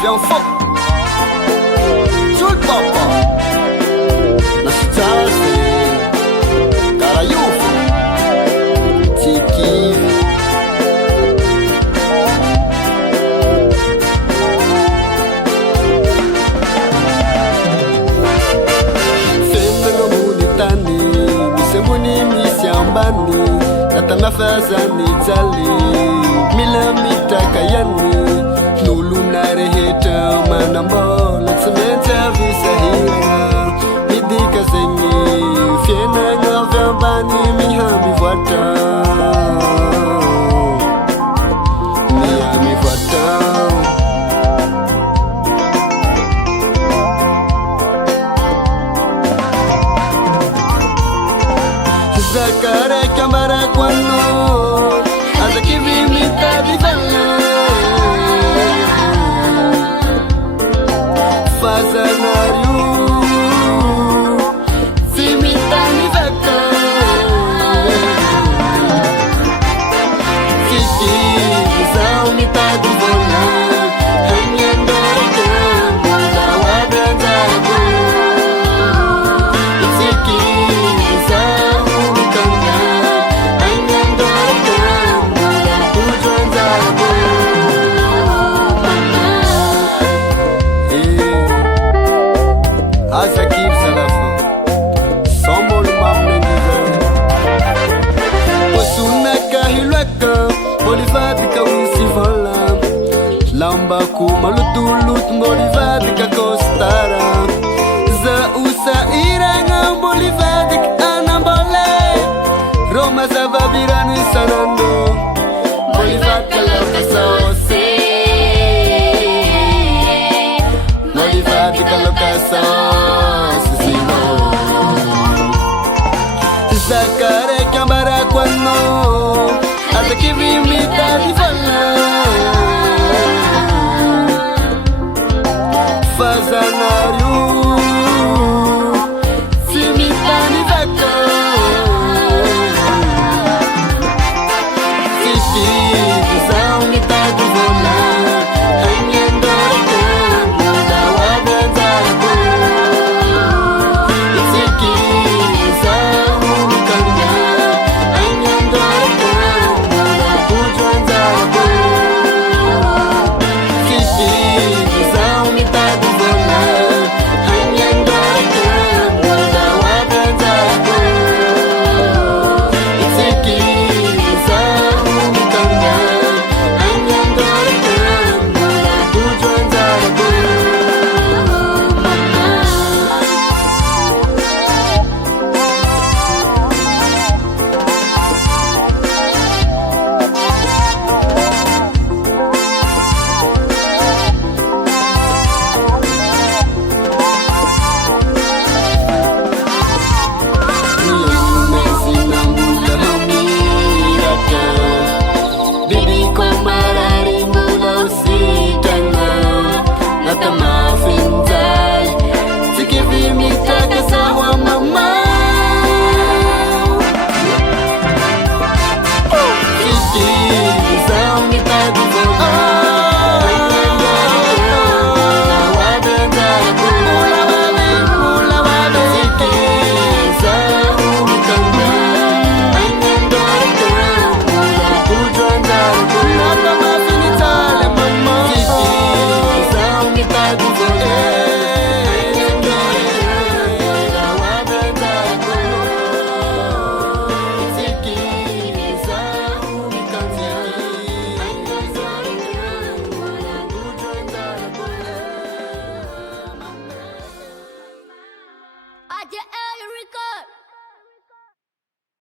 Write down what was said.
avião fogo Jul papa Nasijazi Karayufu Tikivi Femelo munitani Misemuni misiambani Natanafazani jali Mila mitakayani Nulunare heta manambola Tsemenja visahira Midika zengi Fiena ngavyambani mihami vata Mihami vata Zakara kamara kwano Azakivi mitadivana Fazanariu Fimitani vaka Fiki Zao mitadivana Hanyandorika Mula wadanzago Fiki Zao mitanga Hanyandorika Mula wadanzago Azakir Salafa Somol Mamnengiza Posunaka hilwaka Molivadika wisivala Lamba ku malutulut Molivadika